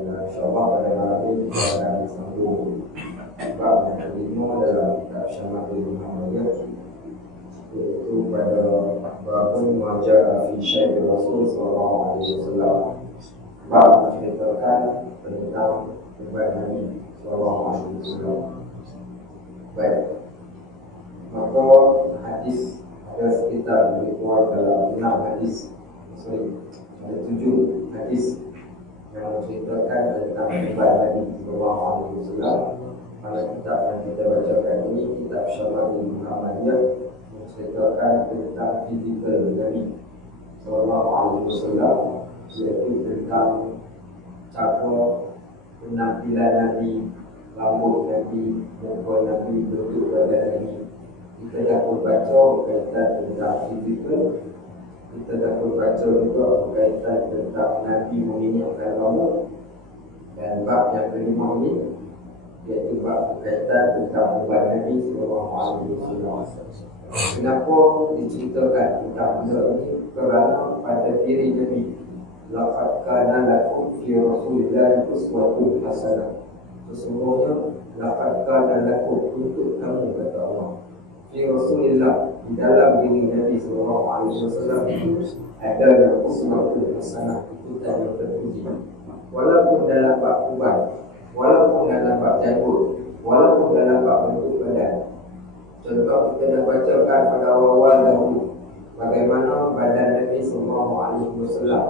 InsyaAllah pada malam ini kita akan sambung bab yang kelima dalam kitab Syama'il Muhammadiyah, iaitu pada babun muajaah fi syai'ir Rasul sallallahu alaihi wasallam. Bab menceritakan tentang ubat Nabi sallallahu alaihi wasallam. Baik, maka hadis ada sekitar lebih kurang dalam 6 hadis, ada 7 hadis yang menceritakan tentang ubat Nabi sallallahu alaihi wasallam. Pada kitab yang kita bacakan ini, kitab Syama'il Muhammadiyah, menceritakan tentang fizikal Nabi sallallahu alaihi wasallam, iaitu tentang cara penampilan Nabi, rambut Nabi, muka Nabi, bentuk badan Nabi. Kita dapat baca berkaitan tentang fizikal. Kita dapat baca juga berkaitan tentang Nabi meminyakkan rambut. Dan bab yang kelima ini, iaitu bab berkaitan tentang ubat Nabi sallallahu alaihi wasallam. Kenapa diceritakan tentang benda ini? Kerana pada diri Nabi, laqad kana lakum fi Rasulillahi uswatun hasanah. Sesungguhnya laqad kana lakum, untuk kamu, kata Allah, fi Rasulillah, di dalam diri Nabi sallallahu alaihi wasallam ada uswatun hasanah, ikutan yang terpuji. Walaupun dalam bab ubat, walaupun dalam bab janggut, walaupun dalam bab bentuk badan. Contoh kita dah bacakan pada awal-awal dahulu bagaimana badan Nabi sallallahu alaihi wasallam.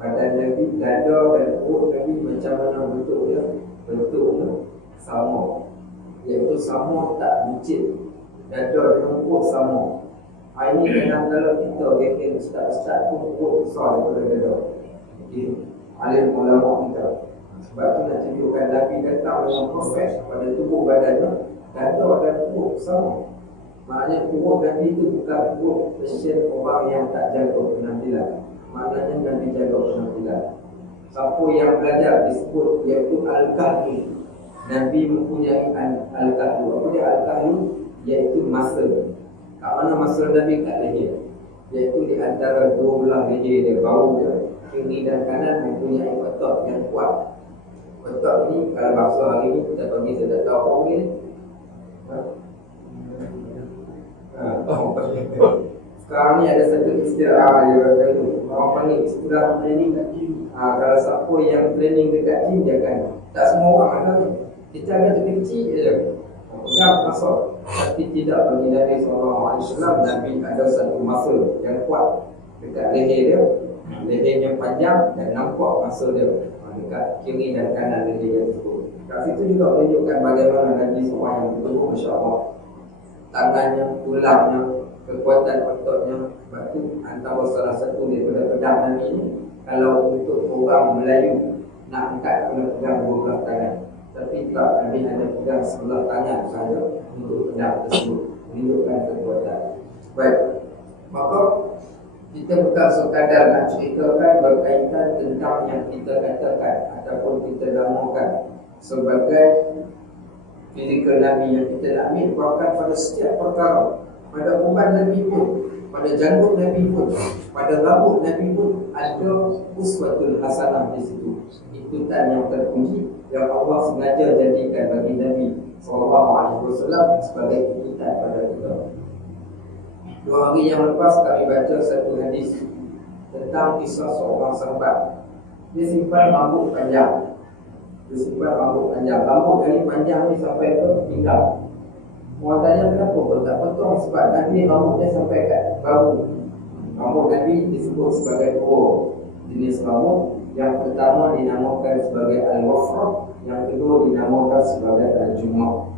Badan Nabi, dada dan perut Nabi macam mana bentuknya? Bentuknya sama, iaitu sama, tak buncit. Dada dengan perut sama. Ini kadang-kadang kita yakin ustaz-ustaz pun perut besar daripada dada. Alim ulama kita. Sebab tu nak tunjukkan Nabi datang dengan perfect pada tubuh badannya, dada dan perut sama. Maknanya perut Nabi itu bukan perut pasien orang yang tak jaga penampilan. Maknanya Nabi jaga penampilan. Siapa yang belajar disebut iaitu Al-Kahyu. Nabi mempunyai Al-Kahyu. Apa dia Al-Kahyu? Iaitu muscle. Kat mana muscle Nabi? Kat leher. Iaitu di antara dua belah leher dia, bahu dia, kiri dan kanan mempunyai otot yang kuat. Otot ni kalau bahasa hari ni kita panggil, saya tak tahu apa panggil ni. Sekarang ni ada satu istilah dia kata tu, orang panggil istilah training kat gym. Kalau siapa yang training dekat gym, dia kan, tak semua orang ada ni. Kita agak kecil je, pegang masuk. Tapi tidak bagi Nabi SAW. Nabi ada satu muscle yang kuat dekat leher dia. Lehernya panjang dan nampak muscle dia dekat kiri dan kanan leher dia tersebut. Kat situ juga menunjukkan bagaimana Nabi seorang yang betul, Masya Allah. Tangannya, tulangnya, kekuatan ototnya. Sebab tu antara salah satu daripada pedang Nabi ni, kalau untuk orang Melayu nak angkat, kena pegang dua belah tangan. Tapi tak, Nabi hanya pegang sebelah tangan sahaja untuk pedang tersebut, menunjukkan kekuatan. Baik, maka kita bukan sekadar nak ceritakan berkaitan tentang yang kita katakan ataupun kita namakan sebagai fizikal Nabi yang kita nak ambil, bahkan pada setiap perkara, pada ubat Nabi pun, pada janggut Nabi pun, pada rambut Nabi pun ada uswatul hasanah di situ, ikutan yang terpuji yang Allah sengaja jadikan bagi Nabi sallallahu alaihi wasallam sebagai ikutan pada kita. 2 hari yang lepas kami baca satu hadis tentang kisah seorang sahabat. Dia simpan rambut panjang. Rambut dari panjang ni sampai ke pinggang. Orang tanya kenapa kau tak potong? Sebab Nabi rambut dia sampai kat bahu. Rambut Nabi disebut sebagai 2 jenis rambut. Yang pertama dinamakan sebagai al-wafrah, yang kedua dinamakan sebagai al-jumah.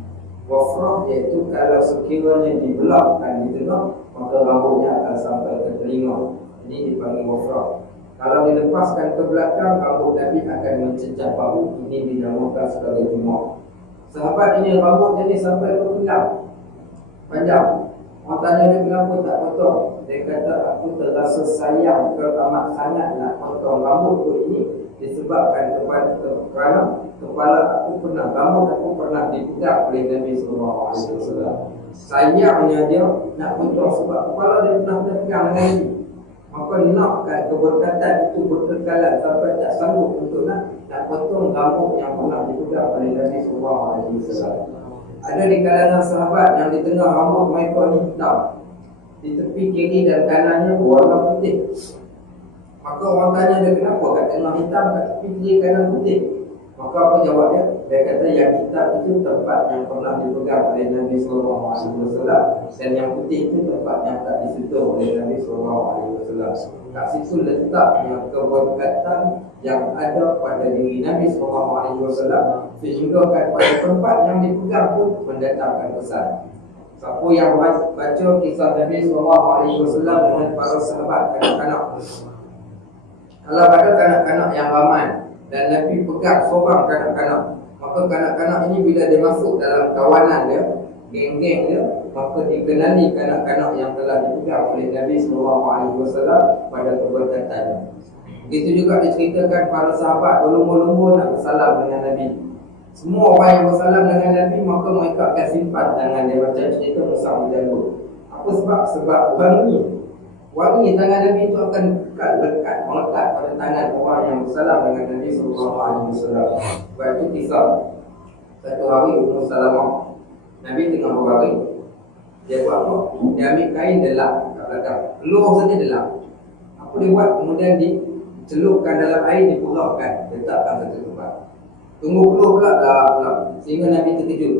Wafrah iaitu kalau sekiranya dibelakkan di tengah, maka rambutnya akan sampai ke telinga. Ini dipanggil wafrah. Kalau dilepaskan ke belakang, rambut Nabi akan mencecah bahu. Ini dinamakan sebagai jumah. Sahabat ini rambutnya ni sampai ke pinggang, panjang. Orang tanya dia kenapa tak potong? Dia kata, aku terasa sayang amat sangat nak potong rambutku ini, disebabkan kerana kepala aku pernah, rambut aku pernah dipegang oleh Nabi SAW. Sayangnya dia nak potong sebab kepala dia pernah pegang dengan Nabi. maka nakkan keberkatan itu berkekalan sampai tak sanggup untuk nak potong rambut yang pernah dipegang oleh Nabi sallallahu alaihi wasallam. Ada di kalangan sahabat yang di tengah rambut mereka ni hitam, di tepi kiri dan kanannya berwarna putih. Maka orang tanya dia, kenapa kat tengah hitam, kat tepi kiri kanan putih? Maka apa jawab dia? Dia kata yang hitam itu tempat yang pernah dipegang oleh Nabi sallallahu alaihi wasallam, dan yang putih itu tempat yang tak disentuh oleh Nabi sallallahu alaihi wasallam. Kat situ letaknya keberkatan yang ada pada diri Nabi sallallahu alaihi wasallam, sehingga pada tempat yang dipegang pun mendatangkan kesan. Siapa yang baca kisah Nabi sallallahu alaihi wasallam dengan para sahabat kanak-kanak, kalau ada kanak-kanak yang ramai dan Nabi pegang seorang kanak-kanak, maka kanak-kanak ini bila dia masuk dalam kawanan dia, geng-geng dia, maka dikenali kanak-kanak yang telah dipegang oleh Nabi sallallahu alaihi wasallam pada keberkatannya. Begitu juga diceritakan para sahabat berlumba-lumba nak bersalam dengan Nabi. Semua orang yang bersalam dengan Nabi, maka mereka akan simpan tangan dia, macam cerita Musa menjanggut. Apa sebab? Sebab wangi tangan Nabi itu akan lekat melekat pada tangan orang yang bersalam dengan Nabi sallallahu alaihi wasallam. Sebab itu kisah satu hari Ummu Salamah, Nabi tengah berbaring, dia buat apa? Dia ambil kain delap kat belakang, peluh saja delap. Apa dia buat? Kemudian dicelupkan dalam air, dipuraukan, letakkan satu tempat. Tunggu peluh pula sehingga Nabi terkejut.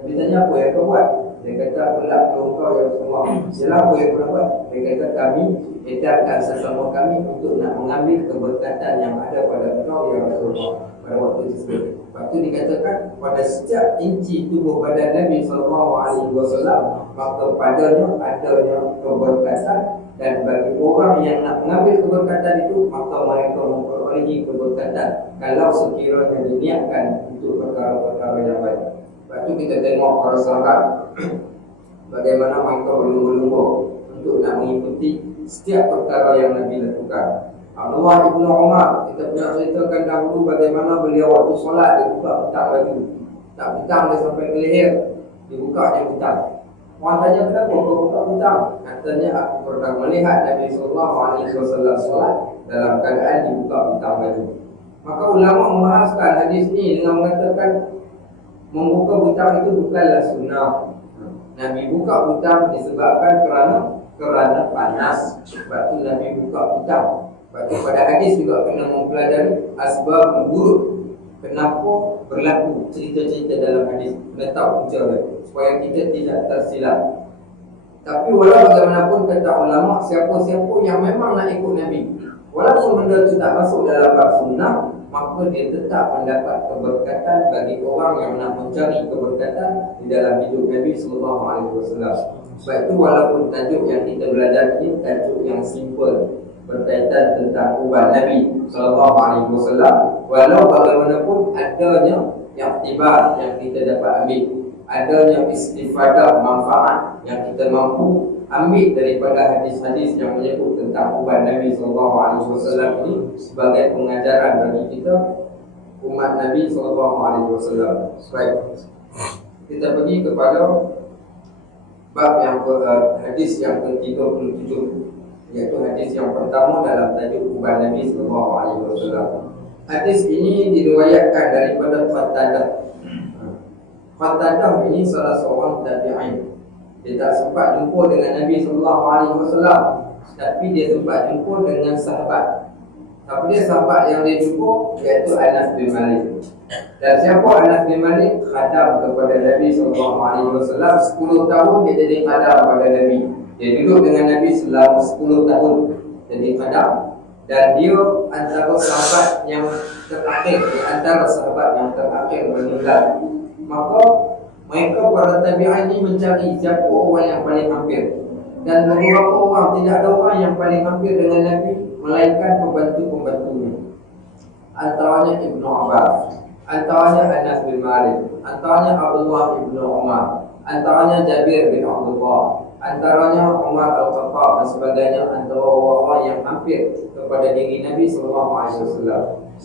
Nabi tanya, apa yang kau buat? Dia kata, pelak peluh kau yang semua. Siapa apa yang kau buat? Dia kata, kami edarkan sesama kami untuk nak mengambil keberkatan yang ada pada kau yang Rasulullah pada waktu tersebut. Lepas tu dikatakan, pada setiap inci tubuh badan Nabi sallallahu alaihi wasallam, maka padanya adanya keberkatan, dan bagi orang yang nak mengambil keberkatan itu, maka mereka memperolehi keberkatan kalau sekiranya diniatkan untuk perkara-perkara yang baik. Lepas tu kita tengok para sahabat bagaimana mereka berlumba-lumba untuk nak mengikuti setiap perkara yang Nabi lakukan. Abdullah ibn Umar, kita pernah ceritakan dahulu bagaimana beliau waktu solat dia buka petang baju, tak petang dia sampai ke leher, dibuka dia petang. Orang tanya, kenapa kau buka petang? Katanya, aku pernah melihat Nabi sallallahu alaihi wasallam solat dalam keadaan dibuka petang baju. Maka ulama membahaskan hadis ni dengan mengatakan membuka butang itu bukanlah sunnah. Nabi buka butang disebabkan kerana panas. Sebab tu Nabi buka butang. Sebab tu pada hadis juga kena mempelajari asbab buruk, kenapa berlaku cerita-cerita dalam hadis, kena tahu punca dia supaya kita tidak tersilap. Tapi walau bagaimanapun kata ulama, siapa-siapa yang memang nak ikut Nabi, walaupun benda itu tak masuk dalam bab sunnah, maka dia tetap mendapat keberkatan bagi orang yang nak mencari keberkatan di dalam hidup Nabi sallallahu alaihi wasallam. Sebab itu walaupun tajuk yang kita belajar ini tajuk yang simple berkaitan tentang ubat Nabi sallallahu alaihi wasallam, walau bagaimanapun adanya iktibar yang kita dapat ambil, adanya istifadah manfaat yang kita mampu ambil daripada hadis-hadis yang menyebut tentang ubat Nabi sallallahu alaihi wasallam ini sebagai pengajaran bagi kita umat Nabi sallallahu alaihi wasallam. Baik, kita pergi kepada bab yang hadis yang ke-37, iaitu hadis yang pertama dalam tajuk ubat Nabi sallallahu alaihi wasallam. Hadis ini diriwayatkan daripada Qatadah. Qatadah ini salah seorang tabi'in. Dia tak sempat jumpa dengan Nabi sallallahu alaihi wasallam, tapi dia sempat jumpa dengan sahabat. Siapa dia sahabat yang dia jumpa? Iaitu Anas bin Malik. Dan siapa Anas bin Malik? Khadam kepada Nabi sallallahu alaihi wasallam. 10 tahun dia jadi khadam kepada Nabi. Dia duduk dengan Nabi selama 10 tahun jadi khadam. Dan dia antara sahabat yang terakhir, antara sahabat yang terakhir meninggal. Maka mereka para tabi'in ini mencari siapa orang yang paling hampir. Dan beberapa orang, tidak ada orang yang paling hampir dengan Nabi melainkan pembantu-pembantunya. Antaranya Ibnu Abbas, antaranya Anas bin Malik, antaranya Abdullah bin Umar, antaranya Jabir bin Abdullah, antaranya Umar Al-Khattab dan sebagainya, antara orang-orang yang hampir kepada diri Nabi sallallahu alaihi wasallam.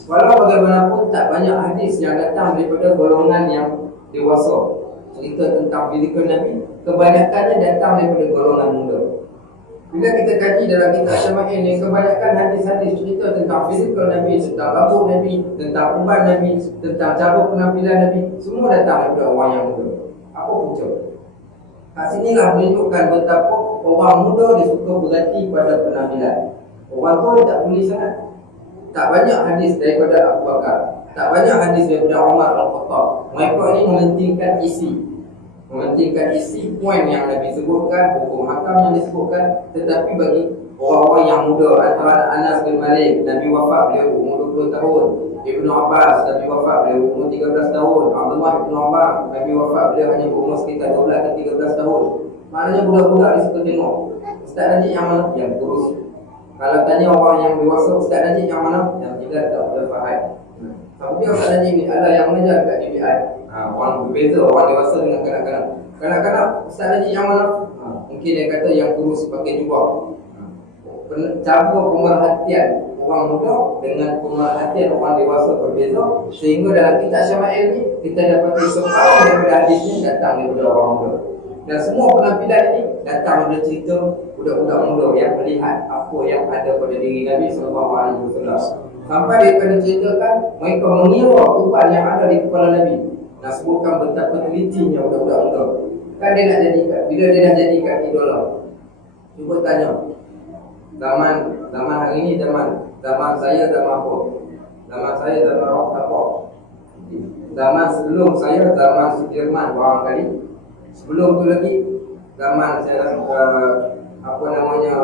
Walau bagaimanapun tak banyak hadis yang datang daripada golongan yang dewasa cerita tentang fizikal Nabi, kebanyakannya datang daripada golongan muda. Bila kita kaji dalam kitab Syama'il ni, kebanyakan hadis-hadis cerita tentang fizikal Nabi, tentang rambut Nabi, tentang ubat Nabi, tentang cara penampilan Nabi, semua datang daripada orang yang muda. Apa punca? Kat sinilah menunjukkan betapa orang muda dia suka berhati pada penampilan. Orang tua dia tak boleh sangat. Tak banyak hadis daripada Abu Bakar, tak banyak hadis daripada Umar Al-Khattab. Mereka ni mementingkan isi, mementingkan isi poin yang Nabi sebutkan, hukum hakam yang disebutkan. Tetapi bagi orang-orang yang muda, antara Anas bin Malik, Nabi wafat beliau umur 20 tahun. Ibnu Abbas, Nabi wafat beliau umur 13 tahun. Abdullah bin Umar, Nabi wafat beliau hanya berumur sekitar 12 ke 13 tahun. Maknanya budak-budak dia suka tengok Ustaz Najib yang mana? Yang kurus. Kalau tanya orang yang dewasa, Ustaz Najib yang mana? Yang tidak boleh faham. Tapi Ustaz Najib ni adalah yang mengajar kat DBI. Orang berbeza, orang dewasa dengan kanak-kanak. Kanak-kanak, Ustaz Najib yang mana? Mungkin dia kata yang kurus pakai jubah. Cara pemerhatian orang muda dengan pemerhatian orang dewasa berbeza. Sehingga dalam kitab Syama'il ni, kita dapati separuh daripada hadis ni datang daripada orang muda. Dan semua penampilan ini datang daripada cerita budak-budak muda yang melihat apa yang ada pada diri Nabi SAW. Sampai dia akan ceritakan mereka mengira ubat yang ada di kepala Nabi. Nak sebutkan betapa telitinya budak-budak muda. Kan dia nak jadikan, bila dia dah jadikan idola, cuba tanya, zaman hari ini zaman saya zaman apa? Zaman saya zaman rock apa? Zaman sebelum saya zaman Sudirman barangkali. Sebelum tu lagi zaman saya apa namanya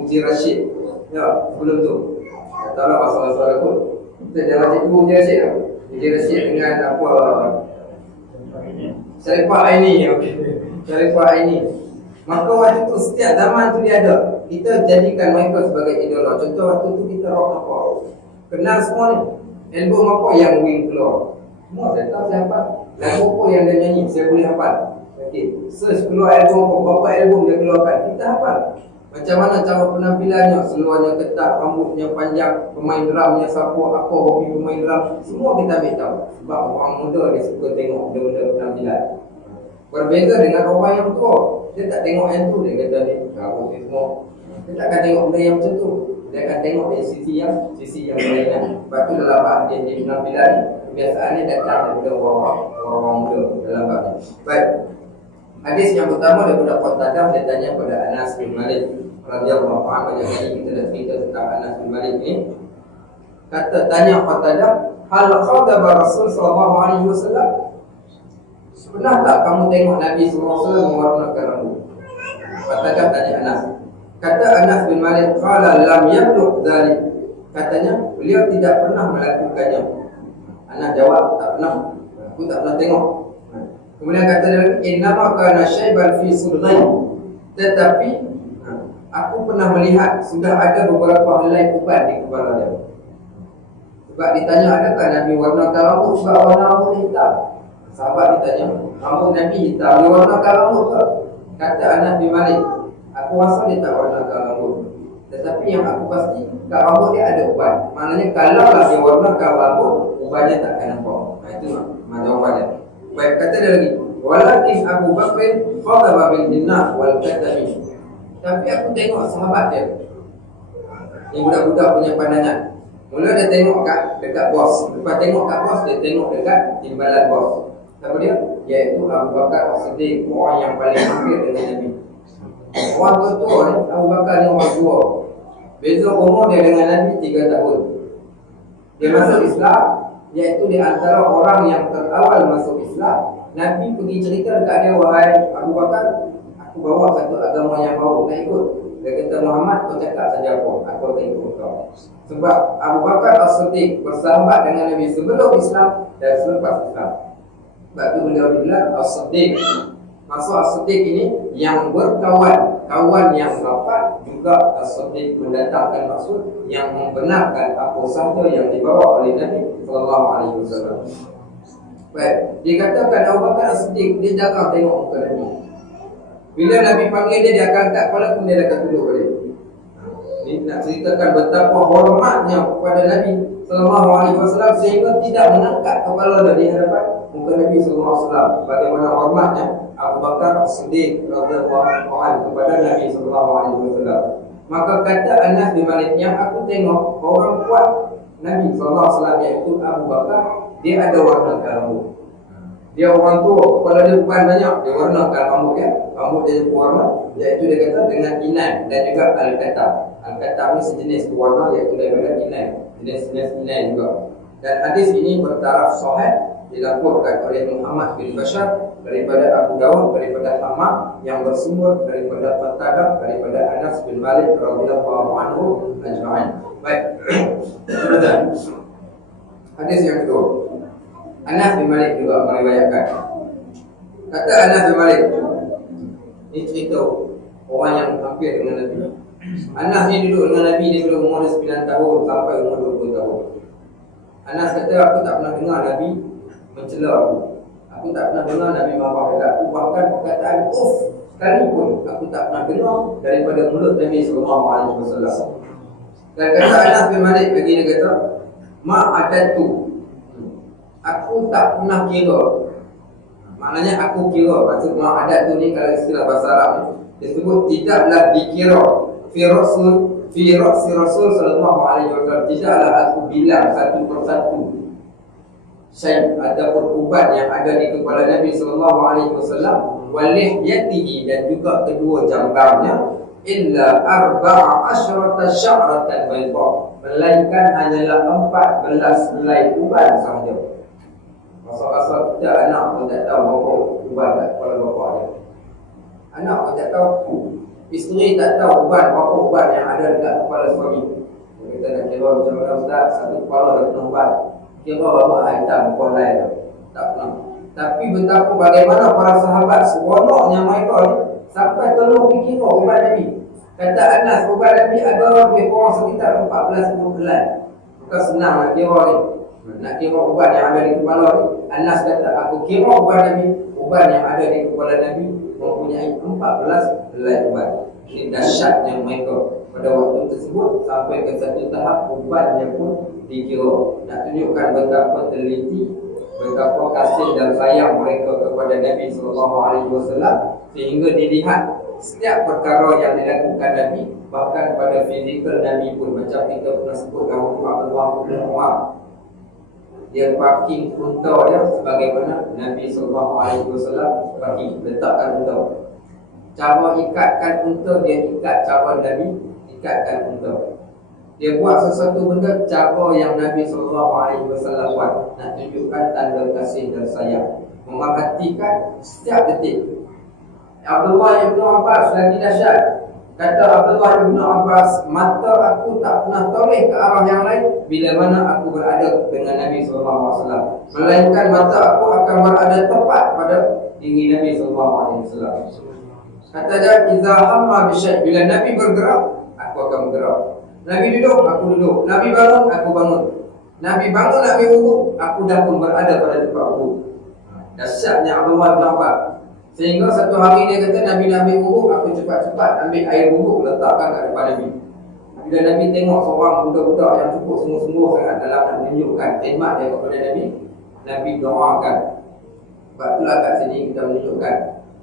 Uji Rashid. Ya, sebelum tu. Tak tahu pasal-pasal kot. Kita jangan cikgu Uji Rashid lah. Uji Rashid dengan apa Syarifah Aini. Okey. Syarifah Aini. Maka waktu tu setiap zaman tu dia ada. Kita jadikan mereka sebagai idola. Contoh waktu tu kita rock apa? Kenal semua ni. Album apa yang wing keluar? Semua saya tahu saya hafal. Lagu apa yang dia nyanyi saya boleh hafal. Okey. Search keluar album apa, berapa album dia keluarkan, kita hafal. Macam mana cara penampilannya, seluarnya ketat, rambutnya panjang, pemain drumnya siapa, apa hobi pemain drum, semua kita ambil tahu. Sebab orang muda dia suka tengok benda-benda penampilan. Berbeza dengan orang yang tua. Dia tak tengok yang tu, dia kata ni rambut ni semua. Dia tak akan tengok benda yang macam tu. Dia akan tengok dari sisi yang lainnya. Sebab tu dalam bab dia penampilan ni, kebiasaannya datang daripada orang muda dalam bab ni. Baik. Hadis yang pertama daripada Qatadah, dia tanya kepada Anas bin Malik radhiyallahu anhu. Banyak kali kita dah cerita tentang Anas bin Malik ni. Kata tanya Qatadah, hal khadaba Rasul sallallahu alaihi wasallam? Pernah tak kamu tengok Nabi sallallahu alaihi wasallam mewarnakan rambut? Qatadah tanya Anas. Kata Anas bin Malik, qala lam yablugh dzalik. Katanya beliau tidak pernah melakukannya. Anas jawab, tak pernah. Aku tak pernah tengok. Kemudian kata dia lagi, innama kana syaiban fi sudghai. Tetapi aku pernah melihat sudah ada beberapa helai ubat di kepala dia. Sebab ditanya, adakah Nabi warnakan rambut sebab warna rambut hitam? Sahabat ditanya, rambut Nabi hitam, dia warnakan rambut ke? Kata Anas bin Malik, aku rasa dia tak warnakan rambut. Tetapi yang aku pasti, kat rambut dia ada ubat. Maknanya kalau lah dia warnakan rambut, ubatnya tak akan nampak. Itu jawapan dia. Baik, kata dia lagi, walakin Abu Bakr khadaba bil jinnah wal katami. Tapi aku tengok sahabat dia, ni budak-budak punya pandangan. Mula dia tengok dekat bos. Lepas tengok kat bos, dia tengok dekat timbalan bos. Siapa dia? Iaitu Abu Bakar As-Siddiq, orang yang paling akhir dengan Nabi. Orang tua ni, Abu Bakar ni orang tua. Beza umur dia dengan Nabi 3 tahun. Dia masuk Islam, iaitu di antara orang yang terawal masuk Islam. Nabi pergi cerita dekat dia, wahai Abu Bakar, aku bawa satu agama yang baru, nak ikut? Dia kata, Muhammad, kau cakap saja aku akan ikut kau. Sebab Abu Bakar As-Siddiq bersahabat dengan Nabi sebelum Islam dan selepas Islam. Sebab tu beliau bilang As-Siddiq. Maksud As-Siddiq ini yang berkawan, kawan yang rapat. Juga As-Siddiq mendatangkan maksud yang membenarkan apa sahaja yang dibawa oleh Nabi sallallahu alaihi wasallam. Baik, dikatakan Abu Bakar As-Siddiq dia jarang tengok muka Nabi. Bila Nabi panggil dia, dia akan angkat kepala pun dia akan tunduk balik. Ini nak ceritakan betapa hormatnya kepada Nabi sallallahu alaihi wasallam sehingga tidak mengangkat kepala di hadapan muka Nabi SAW, bagaimana hormatnya Abu Bakar Siddiq radhiyallahu anhu kepada Nabi SAW. Maka kata Anas bin Malik, yang aku tengok orang kuat Nabi SAW iaitu Abu Bakar, dia ada warna rambut. Dia orang tua, kepala dia bukan banyak, dia warnakan rambut dia. Rambut dia warna, iaitu dia kata dengan inan dan juga al-katab. Al-katab ni sejenis warna iaitu daripada inan, jenis-jenis inan juga. Dan hadis ini bertaraf sahih, dilaporkan oleh Muhammad bin Bashar daripada Abu Dawud, daripada Hammam yang bersumber daripada Qatadah, daripada Anas bin Malik radhiyallahu anhu ajma'in. Baik. Hadis yang kedua, Anas bin Malik juga meriwayatkan. Kata Anas bin Malik, ini cerita orang yang hampir dengan Nabi. Anas ni duduk dengan Nabi daripada umur 9 tahun sampai umur 20 tahun. Anas kata, aku tak pernah dengar Nabi mencela aku. Aku tak pernah dengar Nabi marah dekat aku. Bahkan perkataan sekalipun aku tak pernah dengar daripada mulut Nabi SAW. Dan kata Anas bin Malik lagi, dia kata, ma'adatu, aku tak pernah kira. Maknanya aku kira. Maksud ma'adat tu ni kalau istilah bahasa Arab ni, dia sebut tidaklah dikira fi ra'si Rasul sallallahu alaihi wasallam, tidaklah aku bilang satu persatu syai' ataupun ubat yang ada di kepala Nabi sallallahu alaihi wasallam, walihyatihi, dan juga kedua jambarnya, illa 14 sya'ratan bayda, melainkan hanyalah 14 helai uban sahaja. Masa-masa kita anak pun tak tahu berapa uban kat kepala bapa dia. Anak pun tak tahu, isteri tak tahu uban, berapa uban yang ada dekat kepala suami. Kita nak kira macam mana ustaz, satu kepala dah kena uban, kira berapa item kepala lain dah, tak pernah. Tapi betapa bagaimana para sahabat seronoknya mereka ni sampai tolong fikir ubat Nabi. Kata Anas, ubat Nabi ada lebih kurang sekitar 14 helai. Bukan senang nak kira ni. Nak kira ubat yang ada di kepala ni. Anas kata, aku kira ubat Nabi, ubat yang ada di kepala Nabi mempunyai 14 helai ubat. Ini dahsyatnya mereka pada waktu tersebut, sampai ke satu tahap ubatnya pun dikira. Nak tunjukkan betapa teliti, betapa kasih dan sayang mereka kepada Nabi SAW, sehingga dilihat setiap perkara yang dilakukan Nabi, bahkan pada fizikal Nabi pun. Macam kita pernah sebut Abdullah bin Umar, dia parking unta dia sebagaimana Nabi SAW parking, letakkan unta. Cara ikatkan unta, dia ikat cara Nabi ikatkan unta. Dia buat sesuatu benda cara yang Nabi SAW buat, nak tunjukkan tanda kasih dan sayang, memerhatikan setiap detik. Abdullah bin Abbas lagi dahsyat. Kata Abdullah bin Abbas, mata aku tak pernah toleh ke arah yang lain bila mana aku berada dengan Nabi SAW, melainkan mata aku akan berada tepat pada diri Nabi SAW. Kata dia, iza hamma bisyai, bila Nabi bergerak, aku akan bergerak. Nabi duduk, aku duduk. Nabi bangun, aku bangun. Nabi bangun, Nabi wudhu, aku dah pun berada pada tempat wudhu. Dahsyatnya Abdullah bin Abbas. Sehingga satu hari dia kata, Nabi wudhu, aku cepat-cepat ambil air wudhu, letakkan kat depan Nabi. Bila Nabi tengok seorang budak-budak yang cukup sungguh-sungguh sangat dalam nak menunjukkan khidmat dia kepada Nabi, Nabi doakan. Sebab itulah kat sini kita menunjukkan,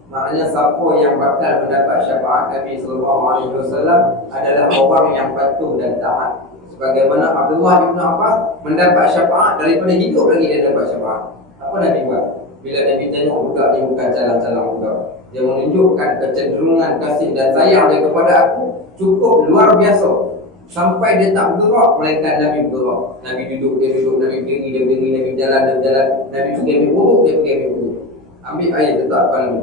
maknanya siapa yang bakal mendapat syafaat Nabi SAW adalah orang yang patuh dan taat. Sebagaimana Abdullah bin Abbas mendapat syafaat daripada hidup lagi dia dapat syafaat. Apa Nabi buat? Bila Nabi tengok budak ni bukan calang-calang budak, dia menunjukkan kecenderungan kasih dan sayang dia kepada aku cukup luar biasa, sampai dia tak bergerak melainkan Nabi bergerak. Nabi duduk, dia duduk. Nabi berdiri, dia berdiri. Nabi berjalan, dia berjalan. Nabi pergi ambil wuduk, dia pergi ambil wuduk. Ambil air, letak depan Nabi.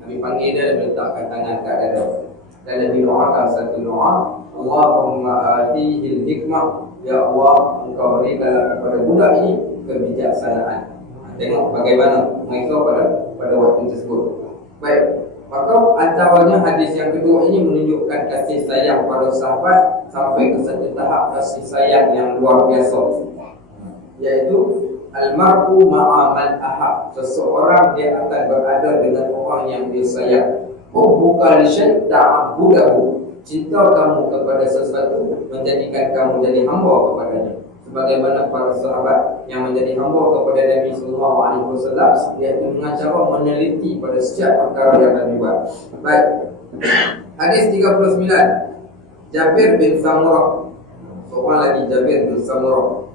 Nabi panggil dia dan meletakkan tangan kat dada. Dan Nabi doakan satu doa, Allahumma atihil hikmah, ya Allah, engkau berikanlah kepada budak ini kebijaksanaan. Tengok bagaimana mereka pada waktu tersebut. Baik, maka antaranya hadis yang kedua ini menunjukkan kasih sayang pada sahabat sampai ke satu tahap kasih sayang yang luar biasa, iaitu almar'u ma'a man ahab. Seseorang dia akan berada dengan orang yang dia sayang. Bukan syai' ta'budahu. Cinta kamu kepada sesuatu menjadikan kamu jadi hamba kepadanya. sebagaimana para sahabat yang menjadi hamba kepada Nabi sallallahu alaihi wasallam, iaitu dengan cara meneliti pada setiap perkara yang Nabi buat. Baik. Hadis 39. Jabir bin Samurah. Seorang lagi Jabir bin Samurah.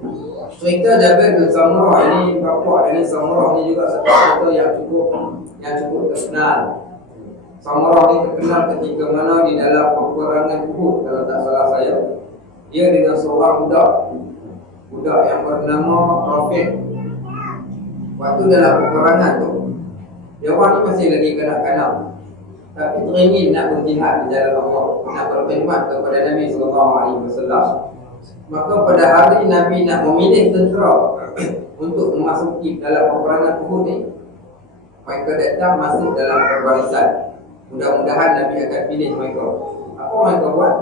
Cerita Jabir bin Samurah ini, bapa dari Samurah ini juga satu cerita yang cukup terkenal. Samurah ini terkenal ketika mana di dalam peperangan Uhud, kalau tak salah saya, dia dengan seorang budak yang bernama Rafiq. Waktu dalam peperangan tu, dia orang ni masih lagi kanak-kanak, tapi teringin nak berjihad di jalan Allah, nak berkhidmat kepada Nabi sallallahu alaihi wasallam. Maka pada hari Nabi nak memilih tentera untuk memasuki dalam peperangan Uhud ni, mereka datang masuk dalam perbarisan. Mudah-mudahan Nabi akan pilih mereka. Apa mereka buat?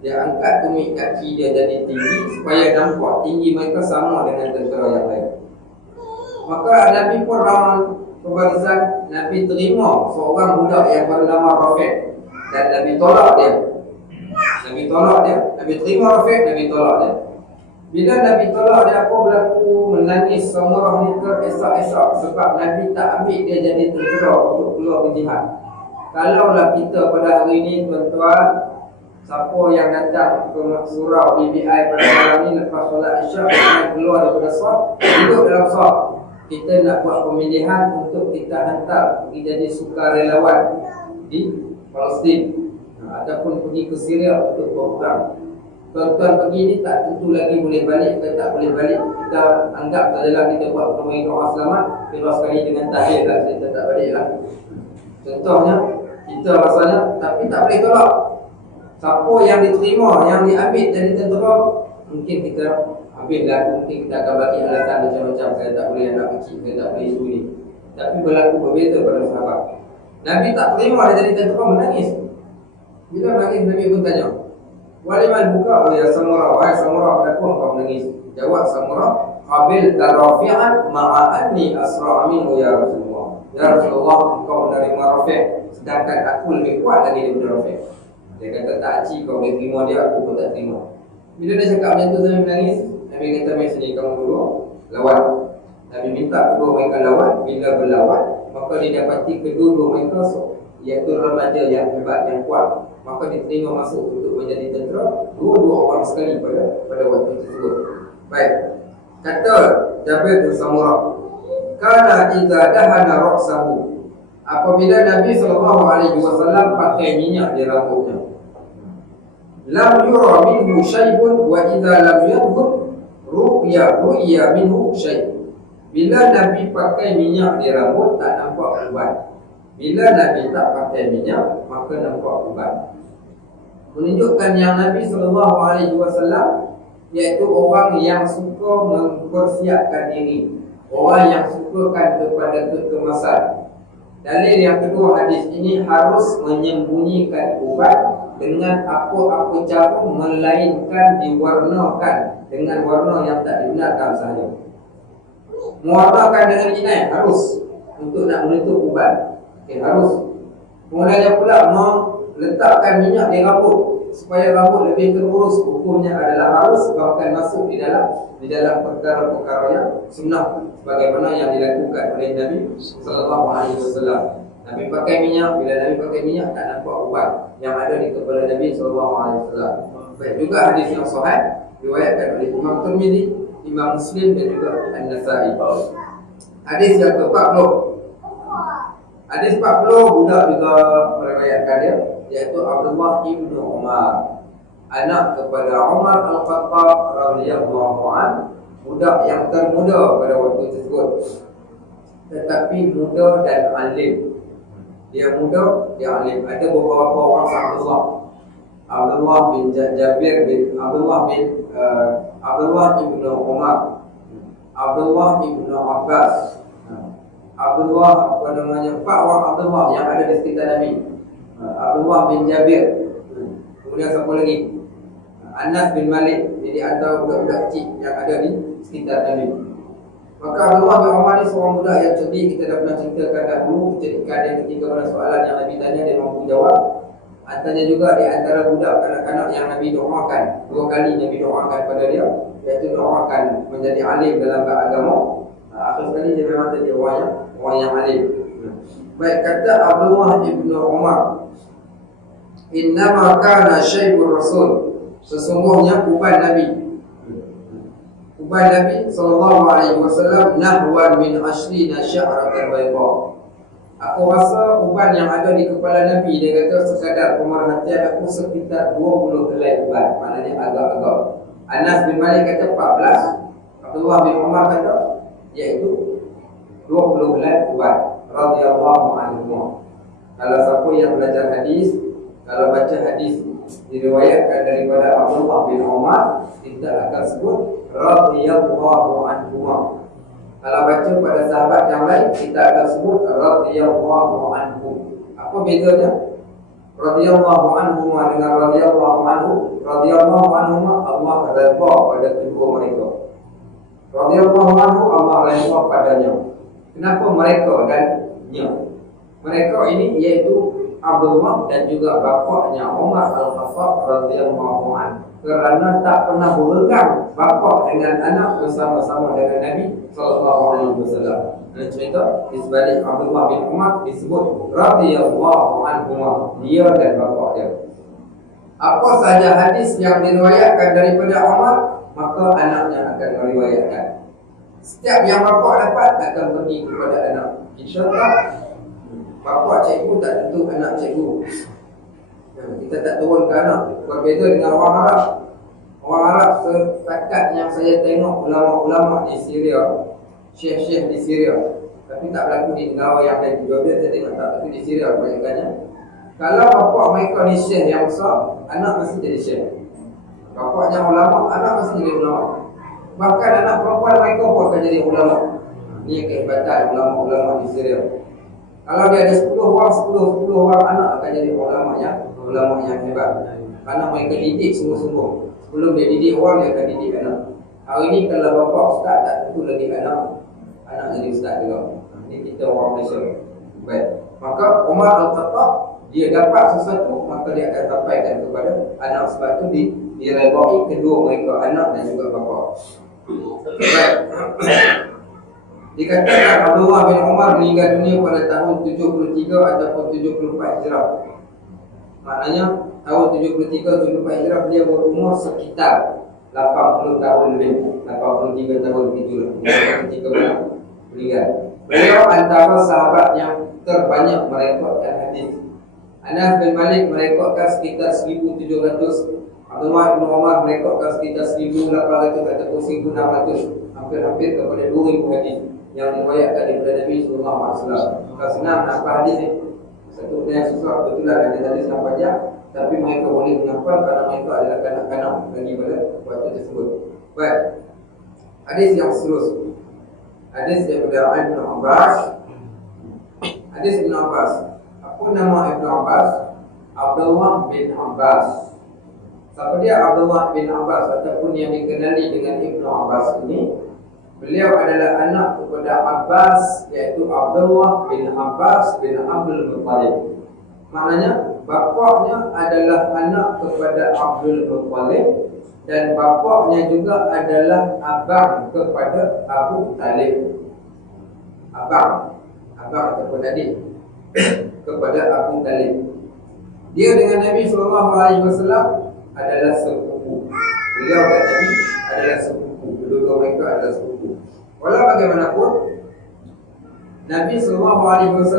Dia angkat tumit kaki dia jadi tinggi supaya nampak tinggi mereka sama dengan tentera yang lain. Maka Nabi pun dalam perbarisan, Nabi terima seorang budak yang bernama Rafiq dan Nabi tolak dia. Nabi terima Rafiq, Nabi tolak dia. Bila Nabi tolak dia, apa berlaku? Menangis Samurah ni teresak-esak sebab Nabi tak ambil dia jadi tentera untuk keluar berjihad. Kalaulah kita pada hari ini, tuan-tuan, siapa yang datang ke surau BBI pada malam ni lepas solat Isyak, keluar daripada saf, duduk dalam saf, kita nak buat pemilihan untuk kita hantar pergi jadi sukarelawan di Palestin, ataupun pergi ke Syria untuk berperang. Tuan-tuan pergi ni tak tentu lagi boleh balik ke tak boleh balik. Kita anggap sajalah kita buat pertemuan doa selamat, lepas sekali dengan tahlil lah, kita tak balik lah. Contohnya, kita rasanya tapi tak boleh tolak. Siapa yang diterima, yang diambil jadi tentera, mungkin kita ambil lah, mungkin kita akan bagi alasan macam-macam. Saya tak boleh anak kecil, saya tak boleh isu ni. Tapi berlaku berbeza pada sahabat. Nabi tak terima dia jadi tentera, menangis. Bila menangis, Nabi pun tanya, waliman buka, ya Samurah, wahai Samurah, kenapa kau menangis? Jawab Samurah, qabil tarafi'an ma'anni asra' minhu ya Rasulullah. Ya Rasulullah, kau menerima Rafiq, sedangkan aku lebih kuat lagi daripada Rafiq. Dia kata, tak cik, kau boleh terima dia, aku pun tak terima. Bila dia cakap macam tu, Nabi menangis. Nabi kata, mari sini kamu dua lawan. Nabi minta kedua mereka lawan. Bila berlawan, maka didapati kedua-dua mereka, iaitu remaja yang hebat, yang kuat, maka diterima masuk untuk menjadi tentera, dua-dua orang sekali pada waktu tersebut. Baik. Kata Jabir bin Samurah, kana idza dahana ra'sahu, apabila Nabi SAW pakai minyak di rambutnya, lam yura minhu syai'un wa idza lam yadhhur ru'ya minhu syai'. Bila Nabi pakai minyak di rambut, tak nampak ubat. Bila Nabi tak pakai minyak, maka nampak ubat. Menunjukkan yang Nabi SAW iaitu orang yang suka mempersiapkan diri, orang yang sukakan kepada kekemasan. Dalil yang kedua hadis ini, harus menyembunyikan ubat dengan apa-apa cara, melainkan diwarnakan dengan warna yang tak dibenarkan sahaja. Mewarnakan dengan inai harus untuk nak menutup ubat. Harus. Kemudian pula meletakkan minyak di rambut supaya rambut lebih terurus. Hukumnya adalah harus, bahkan masuk di dalam perkara-perkara yang sunnah, sebagaimana yang dilakukan oleh Nabi sallallahu alaihi wasallam. Nabi pakai minyak, bila Nabi pakai minyak tak nampak ubat yang ada di kepala Nabi sallallahu alaihi wasallam. Baik, juga hadis yang sahih riwayatkan oleh Imam Tirmizi, Imam Muslim dan juga An-Nasa'i. Hadis yang ke-40. Hadis 40 budak juga meriwayatkan dia, iaitu Abdullah ibn Umar, anak kepada Umar Al-Khattab radhiyallahu anhu, budak yang termuda pada waktu tersebut, tetapi muda dan alim. Dia muda, dia alim. Ada beberapa orang Abdullah bin Jabir bin Abdullah ibn Umar, Abdullah ibn Abbas, Abdullah empat orang Abdullah yang ada di sekitar Nabi. Abdullah bin Jabir. Kemudian siapa lagi? Anas bin Malik. Jadi antara budak-budak kecil yang ada di sekitar Nabi. Maka Abdullah bin Umar ni seorang budak yang cerdik. Kita dah pernah ceritakan dahulu ketika dia ketika pada soalan yang Nabi tanya, dia mampu jawab. Antaranya juga di antara budak kanak-kanak yang Nabi doakan. 2 kali Nabi doakan pada dia. iaitu doakan menjadi alim dalam agama. Akhir sekali dia memang jadi orang yang alim. Baik, kata Abdullah ibn Umar, innama kana syaibur rasul, sesungguhnya uban Nabi sallallahu alaihi wasallam nahwan min ashrina sya'ratan bayda. Aku rasa uban yang ada di kepala Nabi, dia kata sekadar pemerhatian aku sekitar 20 helai uban, maknanya agak-agak. Anas bin Malik kata 14, Abdullah bin Umar kata iaitu 20 helai uban radhiyallahu anhu. Kalau siapa yang belajar hadis, kalau baca hadis diriwayatkan daripada Abdullah bin Umar, kita akan sebut radhiyallahu anhu. Kalau baca pada sahabat yang lain, kita akan sebut radhiyallahu anhu. Apa bezanya radhiyallahu anhu dengan radhiyallahu anhu? Radhiyallahu anhu Allah redha pada kedua mereka. Radhiyallahu anhu Allah redha padanya. Kenapa mereka dan nya? Mereka ini iaitu Abdullah dan juga bapaknya Umar Al-Khattab radhiyallahu anhu, kerana tak pernah berpegang bapa dengan anak bersama-sama dengan Nabi sallallahu alaihi wasallam. Dan cerita di sebalik Abdullah bin Umar disebut radhiyallahu anhu, dia dan bapa dia. Apa sahaja hadis yang diriwayatkan daripada Umar, maka anaknya akan meriwayatkan. Setiap yang bapa dapat akan pergi kepada anak. InsyaAllah bapa cikgu tak tentu anak cikgu. Kita tak turun ke anak. Berbeza dengan orang Arab. Orang Arab setakat yang saya tengok ulama-ulama di Syria, syekh-syekh di Syria, tapi tak berlaku di negara yang lain. Jordan saya tengok tak, tapi di Syria kebanyakannya. Kalau bapa mereka ni syekh yang besar, anak mesti jadi syekh. Bapaknya ulama, anak mesti jadi ulama. Bahkan anak perempuan mereka pun akan jadi ulama. Ini kehebatan ulama-ulama di Syria. Kalau dia ada 10 orang anak akan jadi ulama yang hebat. Karena mereka didik sungguh-sungguh. Sebelum dia didik orang, dia akan didik anak. Hari ini kalau bapa ustaz tak tentu lagi anak jadi ustaz juga. Ini kita orang Malaysia. Baik. Maka Umar Al-Khattab, dia dapat sesuatu, maka dia akan sampaikan kepada anak. Sebab tu diredai kedua mereka, anak dan juga bapa. Baik. Dikatakan Abdullah bin Umar meninggal dunia pada tahun 73 ataupun 74 Hijrah. Maknanya tahun 73-74 Hijrah dia berumur sekitar 80 tahun lebih, 83 tahun itulah ketika beliau meninggal. Beliau antara sahabat yang terbanyak merekodkan hadis. Anas bin Malik merekodkan sekitar 1,700, Abdullah bin Umar merekodkan sekitar 1,800 ataupun 1,600, hampir-hampir kepada 2,000 hadis yang diriwayatkan daripada Nabi sallallahu alaihi wasallam. Bukan senang nak hafal hadis ni. Satu benda yang susah betul lah, ada hadis yang panjang, tapi mereka boleh menghafal kerana mereka adalah kanak-kanak daripada waktu tersebut. Baik. Hadis yang seterusnya. Hadis daripada Ibn Abbas. Hadis Ibn Abbas. Apa nama Ibn Abbas? Abdullah bin Abbas. Siapa dia Abdullah bin Abbas ataupun yang dikenali dengan Ibn Abbas ini? Beliau adalah anak kepada Abbas, iaitu Abdullah bin Abbas bin Abdul Muttalib. Maknanya bapaknya adalah anak kepada Abdul Muttalib dan bapaknya juga adalah abang kepada Abu Talib. Abang ataupun adik kepada Abu Talib. Dia dengan Nabi SAW adalah sepupu. Beliau dan Nabi adalah sepupu. Kedua mereka adalah sepupu. Walau bagaimanapun, Nabi SAW,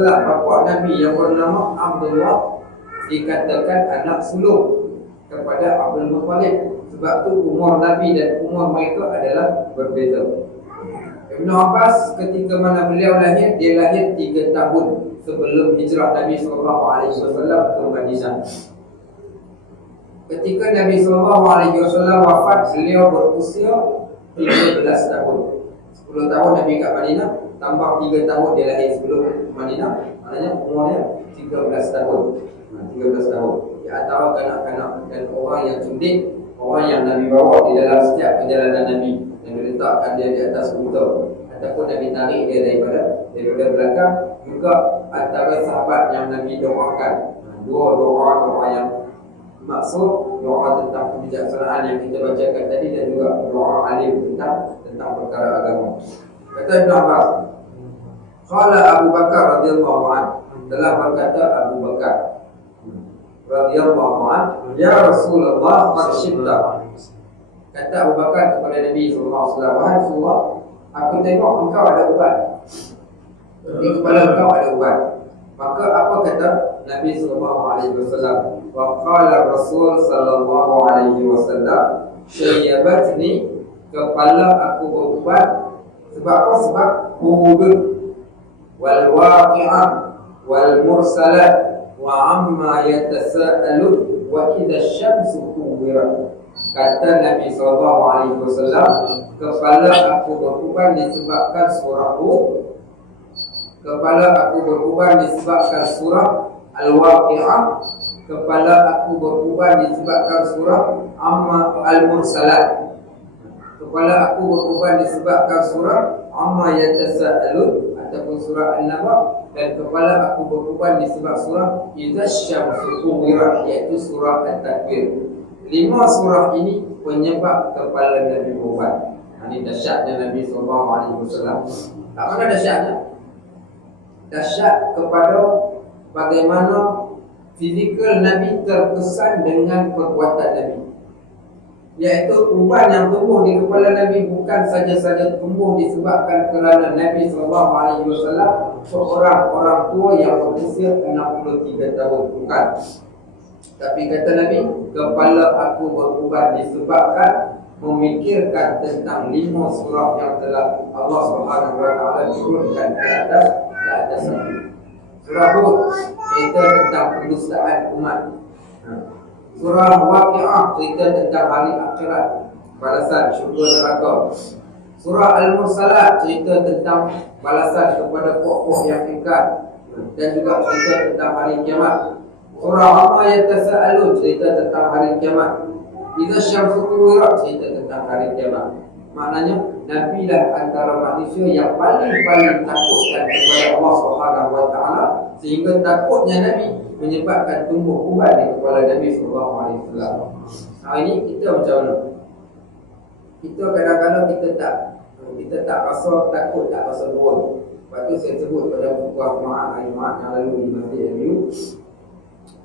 bapa Nabi yang bernama Abdullah, dikatakan anak sulung kepada Abdul Muttalib. Sebab tu umur Nabi dan umur mereka adalah berbeza. Ibn Abbas ketika mana beliau lahir, dia lahir 3 tahun sebelum hijrah Nabi SAW ke Madinah. Ketika Nabi SAW wafat, beliau berusia 13 tahun. 10 tahun Nabi kat Madinah, tambah 3 tahun dia lahir sebelum Madinah, maknanya umurnya 13 tahun. 13 tahun. Di antara kanak-kanak dan orang yang cerdik, orang yang Nabi bawa di dalam setiap perjalanan Nabi, yang diletakkan dia di atas unta ataupun Nabi tarik dia daripada belakang. Juga antara sahabat yang Nabi doakan. Dua doa yang maksud doa tentang kebijaksanaan yang kita bacakan tadi, dan juga doa alim tentang perkara agama. Kata Ibn Abbas, qala Abu Bakar radhiyallahu anhu, telah berkata Abu Bakar radhiyallahu anhu, ya Rasulullah qad syibta. Kata Abu Bakar kepada Nabi sallallahu alaihi wasallam, wahai Rasulullah, aku tengok engkau ada ubat, di kepala engkau ada ubat. Maka apa kata Nabi sallallahu alaihi wasallam? Wa qala Rasul sallallahu alaihi wasallam, syayyabatni, kepala aku berubat. Sebab apa? Sebab Hud wal waqi'ah wal mursalat wa amma yatasaalun wa idza syamsu kuwirat. Kata Nabi sallallahu alaihi wasallam, kepala aku berubat disebabkan surah Hud, kepala aku berubat disebabkan surah Al-Waqi'ah, kepala aku berubat disebabkan surah Amma Al-Mursalat, kepala aku berubat disebabkan surah Amma Yatasaalun ataupun surah An-Naba, dan kepala aku berubat disebab surah Idza Syamsu Kuwirat, iaitu surah At-Takwir. 5 surah ini penyebab kepala Nabi berubat. Ini dahsyatnya Nabi SAW. Tak mana dahsyatnya? Dahsyat kepada bagaimana fizikal Nabi terkesan dengan perbuatan Nabi, iaitu uban yang tumbuh di kepala Nabi bukan saja-saja tumbuh disebabkan kerana Nabi SAW seorang orang tua yang berusia 63 tahun, bukan. Tapi kata Nabi, kepala aku berubat disebabkan memikirkan tentang 5 surah yang telah Allah Subhanahu wa taala turunkan ke atas surah Hud, cerita tentang pendustaan umat. Surah Waqi'ah, cerita tentang hari akhirat, balasan syurga neraka. Surah Al-Mursalat, cerita tentang balasan kepada pokok yang ingkar, dan juga cerita tentang hari kiamat. Surah Amma Yatasaalun, cerita tentang hari kiamat. Idza Syamsu Kuwirat, cerita tentang hari kiamat. Maknanya Nabi lah antara manusia yang paling takutkan kepada Allah Subhanahu wa taala, sehingga takutnya Nabi menyebabkan tumbuh ubat di kepala Nabi sallallahu alaihi wasallam. Hari ini kita macam mana? Kita kadang-kadang kita tak rasa takut, tak rasa bohong. Lepas tu saya sebut pada buku Ahmad yang lalu di Masjid MU,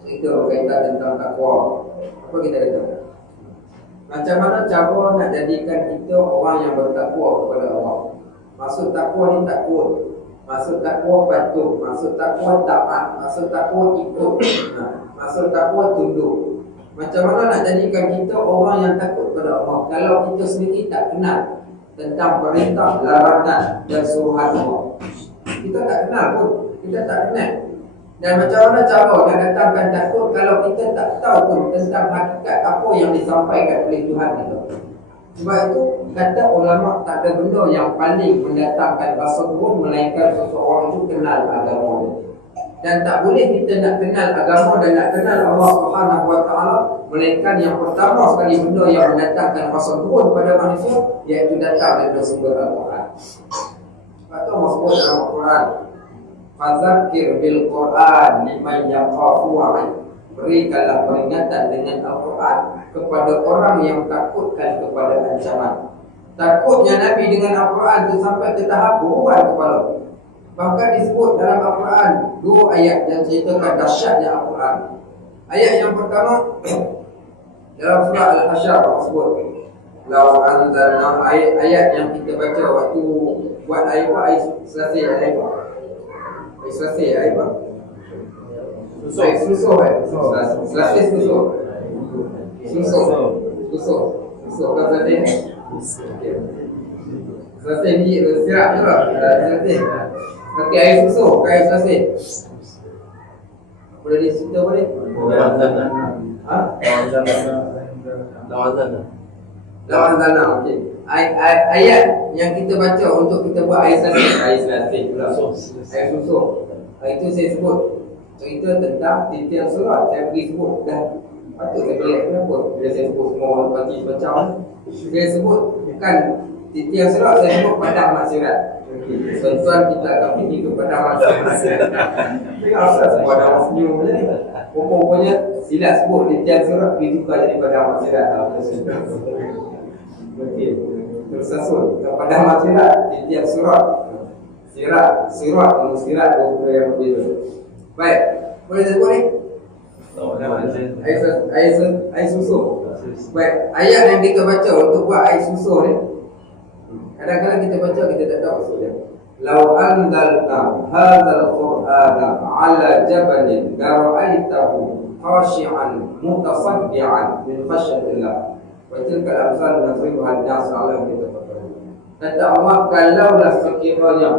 cerita berkaitan tentang takwa. Apa kita kata? Macam mana cara nak jadikan kita orang yang bertakwa kepada Allah? Maksud takwa ni takut, maksud takwa patuh, maksud takwa taat, maksud takwa ikut, maksud takwa tunduk. Macam mana nak jadikan kita orang yang takut kepada Allah kalau kita sendiri tak kenal tentang perintah, larangan dan suruhan Allah? Kita tak kenal pun, kita tak kenal. Dan macam mana cara nak datangkan takut kalau kita tak tahu pun tentang hakikat apa yang disampaikan oleh Tuhan kita? Sebab itu kata ulama, tak ada benda yang paling mendatangkan rasa turun melainkan seseorang itu kenal agama dia. Dan tak boleh kita nak kenal agama dan nak kenal Allah Subhanahu wa taala melainkan yang pertama sekali benda yang mendatangkan rasa turun pada manusia, iaitu datang daripada sumber Al-Quran. Sebab itu Allah sebut dalam Al-Quran, fadzakir bil Quran liman yakhafu wa'id, berikanlah peringatan dengan Al-Quran kepada orang yang takutkan kepada ancaman. Takutnya Nabi dengan Al-Quran itu sampai ke tahap berubat kepala. Bahkan disebut dalam Al-Quran 2 ayat yang ceritakan dahsyatnya Al-Quran. Ayat yang pertama dalam surah Al-Hasyr disebut, law anzalna, ayat yang kita baca waktu buat air selesai ayat selesai ayat susuh selesai susuh kan selesai ni siap je lah selesai nanti air susuh air selesai boleh dicerita boleh? Lawan tanah, okey. Ayat yang kita baca untuk kita buat air selesai pula. Air susuh. Itu saya sebut cerita tentang titian surat. Saya pergi sebut dah. Patut saya pelik kenapa bila saya sebut semua orang parti macam. Saya sebut bukan titian surat, saya sebut padang maksirat. Tuan-tuan kita akan pergi ke padang masing-masing. Tengok asal padang senyum macam ni. Pokoknya silat sebut di tiap surat dia juga jadi padang silat. Okey. Tersasul ke padang silat di tiap surat. Sirat dua yang berbeza. Baik. Boleh sebut ni? Air susu. Baik, ayat yang kita baca untuk buat air susu ni, kadang-kadang kita baca kita tak tahu maksudnya. Lau anzalna hadzal qur'ana 'ala jabalin la ra'aitahu khashi'an mutasaddian min khashyatillah. Wa tilka al-amsal nadribuha lin-nas 'ala yatafakkarun. Kata Allah, kalaulah sekiranya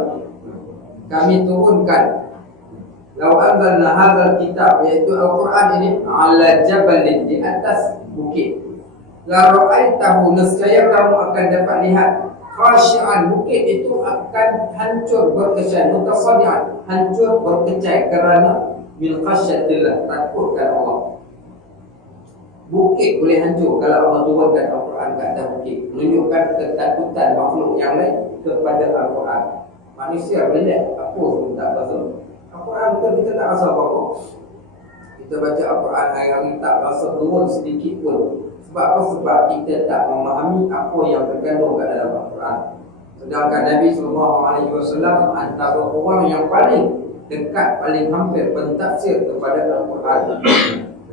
kami turunkan, lau anzalna hadzal kitab, iaitu Al-Quran ini, 'ala jabalin, di atas bukit, la ra'aitahu, nescaya kamu akan dapat lihat, khashi'an, bukit itu akan hancur berkecai, mutasaddian, hancur berkecai kerana min khasyatillah, takutkan Allah. Bukit boleh hancur kalau Allah turunkan Al-Quran ke atas bukit, menunjukkan ketakutan makhluk yang lain kepada Al-Quran. Manusia boleh apa pun tak rasa. Al-Quran bukan kita tak rasa apa-apa. Kita baca Al-Quran hari-hari tak rasa turun sedikit pun. Sebab apa? Sebab kita tak memahami apa yang terkandung kat dalam Al-Quran. Sedangkan Nabi SAW antara orang yang paling dekat, paling hampir pentafsir kepada Al-Quran.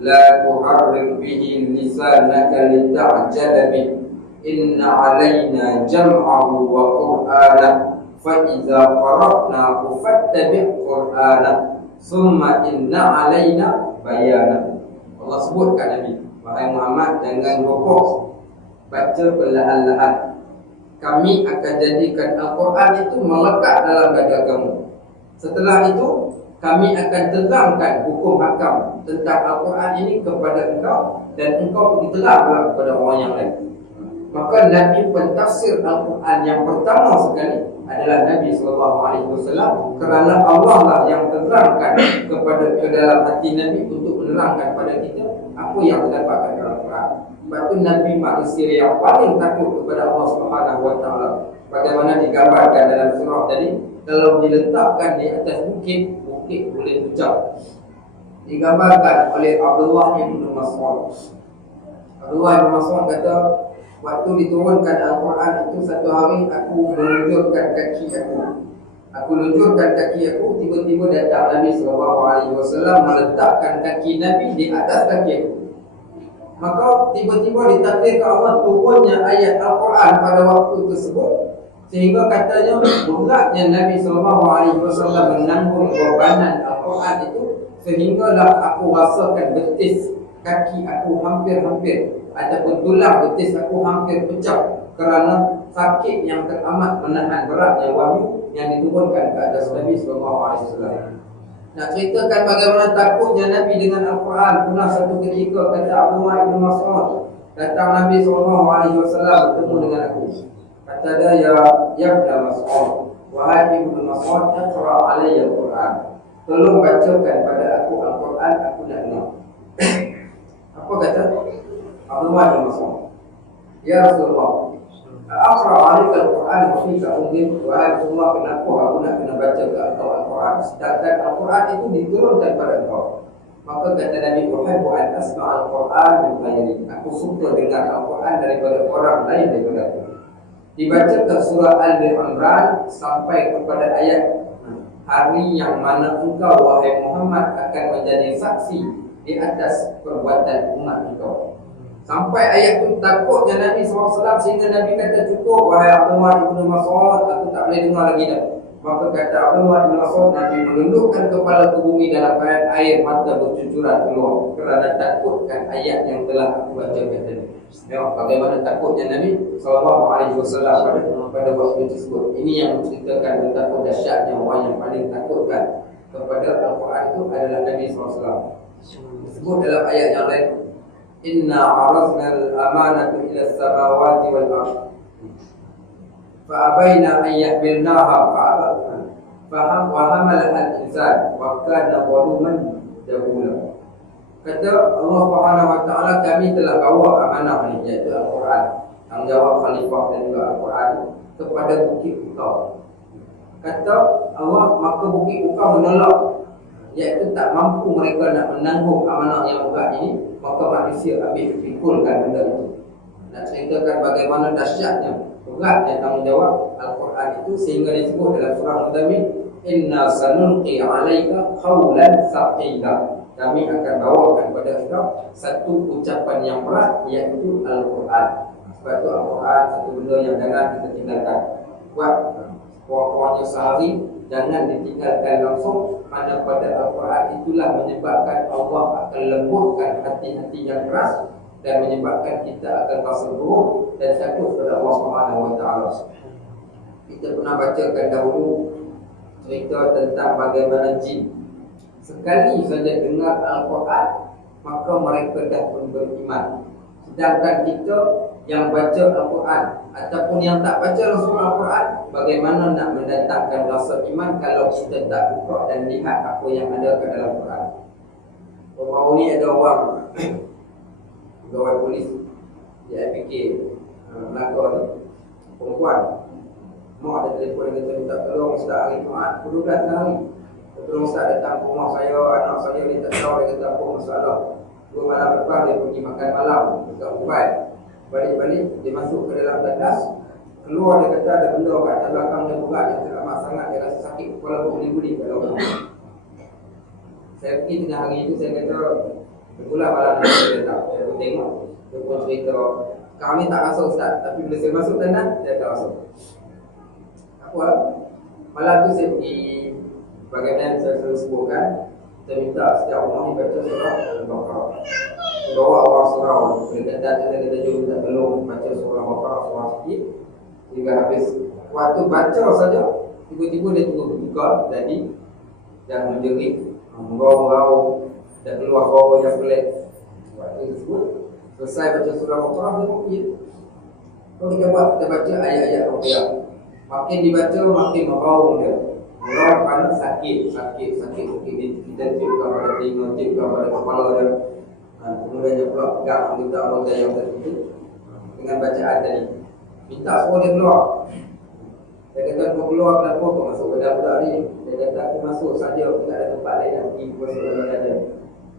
La tuharrik bihi lisanaka lita'jala bih, inna alaina jam'ahu wa qur'anah, fa idza qara'nahu fattabi' qur'anah, summa inna alaina bayanah. Allah sebutkan Nabi, wahai Muhammad, jangan rokok, baca perlahan-lahan. Kami akan jadikan Al-Quran itu melekat dalam dada kamu. Setelah itu kami akan terangkan hukum hakam tentang Al-Quran ini kepada engkau, dan engkau pergi terang pula kepada orang yang lain. Maka Nabi pentafsir Al-Quran yang pertama sekali adalah Nabi SAW, kerana Allah lah yang terangkan ke dalam hati Nabi untuk menerangkan kepada kita apa yang terdapat dalam Al-Quran. Sebab itu Nabi manusia yang paling takut kepada Allah SWT. Bagaimana digambarkan dalam surah tadi, kalau diletakkan di atas bukit, bukit boleh pecah. Digambarkan oleh Abdullah bin Mas'ud. Abdullah bin Mas'ud kata, waktu diturunkan Al-Quran itu, satu hari aku menunjukkan kaki aku. Aku lunjurkan kaki aku, tiba-tiba datang Nabi SAW meletakkan kaki Nabi di atas kaki aku. Maka tiba-tiba ditakdirkan Allah turunnya ayat Al-Quran pada waktu tersebut, sehingga katanya beratnya Nabi SAW menanggung bebanan Al-Quran itu, sehinggalah aku rasakan betis kaki aku hampir-hampir, ataupun tulang betis aku hampir pecah, kerana sakit yang teramat menahan beratnya wahyu yang diturunkan ke atas Nabi SAW. Nak ceritakan bagaimana takutnya Nabi dengan Al-Quran. Pernah satu ketika kata Abdullah bin Mas'ud, datang Nabi SAW bertemu dengan aku. Kata dia, ya Ibn Mas'ud, wahai Ibn Mas'ud, iqra' alayya Al-Quran, tolong bacakan pada aku Al-Quran, aku nak dengar. Apa kata Abdullah bin Mas'ud? Ya Rasulullah, aqra' alayka Al-Quran wa fika unzir. Wahai Rasulullah, kenapa aku nak kena baca ke Al-Quran, sedangkan Al-Quran itu diturunkan pada engkau? Maka kata Nabi, uhibbu an asma' Al-Quran min ghairi, aku suka dengar Al-Quran daripada orang lain daripada aku. Dibacakan surah Al-Imran sampai kepada ayat, hari yang mana engkau wahai Muhammad akan menjadi saksi di atas perbuatan umat engkau. Sampai ayat itu takutnya Nabi SAW, sehingga Nabi kata, cukup wahai Abdullah bin Mas'ud, aku tak boleh dengar lagi dah. Maka kata Abdullah bin Mas'ud, Nabi menundukkan kepala ke bumi dalam keadaan air mata bercucuran keluar, kerana takutkan ayat yang telah aku bacakan tadi. Tengok bagaimana takutnya Nabi SAW pada waktu tersebut. Ini yang menceritakan betapa dahsyatnya orang yang paling takutkan kepada Al-Quran itu adalah Nabi SAW. Disebut dalam ayat yang lain, inna arazna al-amanatu ila as-samawati wal ardh fa abaina an yahmilnaha fa hamalaha al-insan wa kana zaluman jahula. Kata Allah Subhanahu wa taala, kami telah bawa amanah ini, iaitu Al-Quran, tanggungjawab khalifah dan juga Al-Quran, kepada bukit engkau. Kata Allah, maka bukit bukan menolak, iaitu tak mampu mereka nak menanggung amanah yang berat ini, maka manusia ambil pikulkan benda itu. Nak ceritakan bagaimana dahsyatnya, beratnya tanggungjawab Al-Quran itu, sehingga disebut dalam surah Muzammil, inna sanulqi alaika qawlan thaqila, kami akan bawakan kepada engkau satu ucapan yang berat, iaitu Al-Quran. Sebab itu Al-Quran satu benda yang jangan kita tinggalkan. Buat pokoknya sehari jangan ditinggalkan langsung, kerana pada Al-Quran itulah menyebabkan Allah akan lembutkan hati-hati yang keras dan menyebabkan kita akan rasa buruk dan takut kepada Allah Subhanahu Wa Taala. Kita pernah bacakan dahulu cerita tentang bagaimana jin sekali saja dengar Al-Quran maka mereka dah pun beriman. Sedangkan kita yang baca Al-Quran ataupun yang tak baca langsung Al-Quran, bagaimana nak mendatangkan rasa iman kalau kita tak buka dan lihat apa yang ada ke dalam Quran. Baru ni ada orang pegawai polis di IPK Melaka ni, perempuan, mak ada telefon dia kata minta tolong Ustaz hari Jumaat pukul 12 hari, tolong Ustaz datang ke rumah saya, anak saya ni tak tahu dia kata apa masalah. 2 malam lepas dia pergi makan malam dekat Mumbai, balik-balik dia masuk ke dalam tandas, keluar dia kata ada benda kat atas belakang dia berat yang teramat sangat, dia rasa sakit kepala berguli-guli kat dalam. Saya pergi tengah hari itu, saya kata tengoklah malam ni dia datang, saya pun tengok, dia pun cerita kau ni tak rasa Ustaz, tapi bila saya masuk tandas dia tak rasa apa. Malam tu saya pergi, bagaimana saya selalu sebutkan, saya minta setiap rumah ni baca surah Al-Baqarah. Bawa orang surau, kita jom minta tolong baca surah Al-Baqarah, surah sikit hingga habis. Waktu baca saja, tiba-tiba dia tunggu bertukar jadi dan menjerit, menggaung-gaung dan keluar bau yang pelik. Waktu tersebut selesai baca surah Al-Baqarah, dia pergi. Kalau kita buat, kita baca ayat-ayat Ruqyah, makin dibaca makin menggaung dia. Orang kerana sakit. Kita tiupkan pada telinga, tiupkan pada kepala dia. Kemudian dia pula pegang anggota-anggota yang tertentu dengan bacaan tadi. Minta semua dia keluar. Dia kata aku keluar, kenapa kau masuk ke dalam budak ni? Dia kata aku masuk saja, aku tak ada tempat lain nak pergi masuk dalam dada.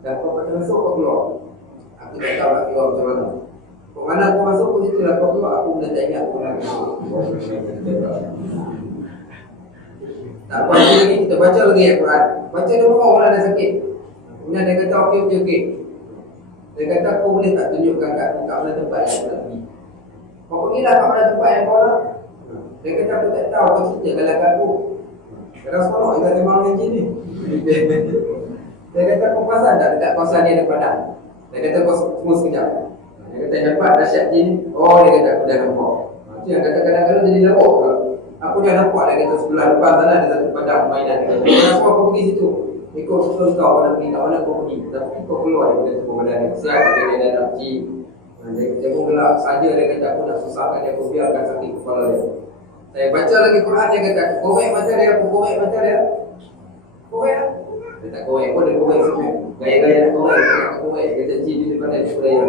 Dan kau pada masuk, kau keluar. Aku tak tahu nak keluar macam mana. Kau mana aku masuk, kau situ lah kau keluar. Aku dah tak ingat aku nak masuk. Tak apa lagi, kita baca lagi Al-Quran. Baca dia bohong lah, dia sakit. Kemudian dia kata okey. Dia kata kau boleh tak tunjukkan kat aku kat mana tempat yang aku nak pergi. Kau pergilah kat mana tempat yang kau nak. Dia kata aku tak tahu, kau ceritakanlah kat aku. Kadang seronok juga dia mahu ngaji ni. Dia kata kau perasan tak dekat kawasan ni ada padang. Dia kata kau semua sekejap. Dia kata nampak dahsyat jin. Oh, dia kata aku dah nampak. Itu yang kata kadang-kadang jadi lerok ke. Aku dah nampak, dia kata sebelah depan sana ada satu padang permainan. Dia kata kenapa kau pergi situ? Ikut suka kau nak pergi kat mana kau pergi. Tapi kau keluar daripada tubuh badan dia. Siapa dia dah nak pergi. Dia pun gelak saja, dia kata aku nak susahkan dia, aku biarkan sakit kepala dia. Saya baca lagi Quran, dia kata korek mata dia, aku korek mata dia. Korek lah. Dia tak korek pun, dia korek semua. Gaya-gaya nak korek, dia tak korek. Dia kata cik di depan dia, dia beraya.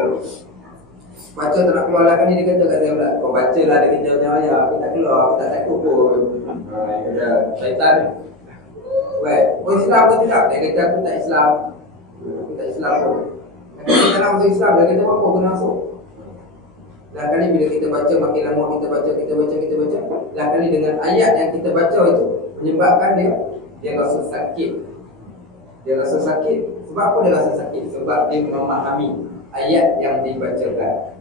Baca tak nak keluar lah kan, dia kata kat saya pula, kau baca lah, dia kata macam ayah, aku tak keluar, aku tak takut pun. Dia kata syaitan. Baik, kau Islam ke tidak? Dia kata aku tak Islam. Aku tak Islam pun. Kita nak masuk Islam, dia kata apa kena masuk. Dan kali bila kita baca, makin lama kita baca. Dan kali dengan ayat yang kita baca itu menyebabkan dia rasa sakit. Sebab apa dia rasa sakit? Sebab dia memahami ayat yang dibacakan.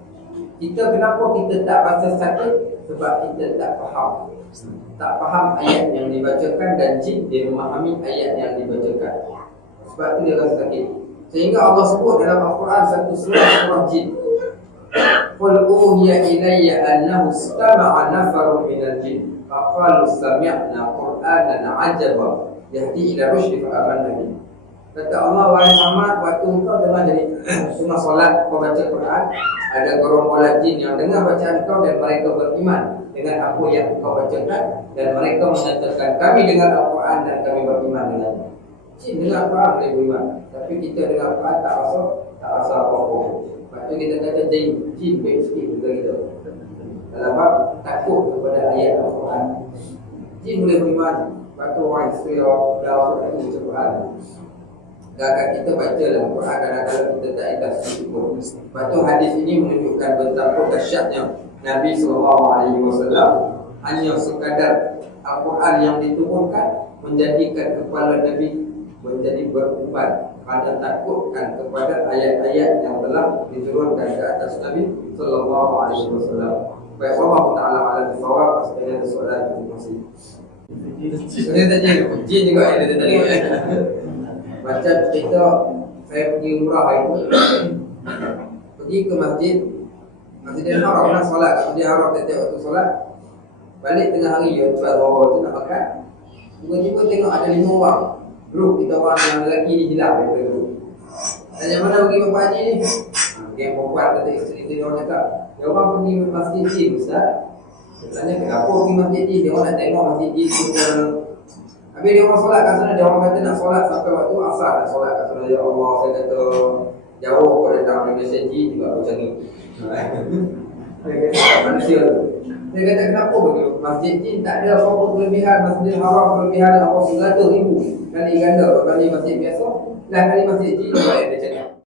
Kita kenapa kita tak rasa sakit? Sebab kita tak faham ayat yang dibacakan, dan jin dia memahami ayat yang dibacakan. Sebab itu dia rasa sakit. Sehingga Allah sebut dalam Al-Quran satu surah jin. Qul uhiya ilayya annahu istama'a nafarun minal jin faqalu sami'na Qur'anan 'ajaba yahdi ila rusydi fa amanna bihi. Kata Allah, wahai Muhammad, waktu kau tengah jadi tengah solat, kau baca Quran, ada gerombolan jin yang dengar bacaan kau dan mereka beriman dengan apa yang kau bacakan, dan mereka menyatakan kami dengar Al-Quran dan kami beriman dengannya. Jin dengar Quran boleh beriman, tapi kita dengar Quran tak rasa apa-apa. Lepas tu kita kata jin baik sikit juga kita. Dalam bab takut kepada ayat Al-Quran. jin boleh beriman. Lepas tu orang Israel dah waktu itu Quran. Agak kita baca dalam Quran kadang-kadang kita tak ikhlas sedikitpun. Lepas tu hadis ini menunjukkan betapa dahsyatnya Nabi SAW hanya sekadar Al-Quran yang diturunkan menjadikan kepala Nabi menjadi beruban kerana takutkan kepada ayat-ayat yang telah diturunkan ke atas Nabi SAW. Baik, Allah Ta'ala alam bisawab. Sebenarnya ada soalan masih. Saya tanya jin juga ada tadi. Macam cerita saya pergi umrah hari itu, pergi ke Masjidil Haram nak solat. Masjidil Haram setiap waktu solat. Balik tengah hari ya, tuan orang tu nak makan. Tiba-tiba tengok ada 5 orang. Grup kita orang yang lelaki ni hilang daripada grup. Tanya mana pergi Bapak Haji ni? Yang perempuan kata isteri dia orang cakap, dia orang pergi masjid jin Ustaz. Saya tanya kenapa pergi masjid jin? Dia orang nak tengok masjid jin tu. Habis dia orang solat kat sana, dia orang kata nak solat sampai waktu asar nak solat kat sana. Ya Allah, saya kata jauh kau datang Malaysia jin juga macam ni. Saya kata manusia tu. Saya kata kenapa pergi masjid jin? Tak ada apa-apa kelebihan. Masjidil Haram kelebihan apa 100,000 kali ganda berbanding masjid biasa. Dan kali masjid jin apa yang dia cakap.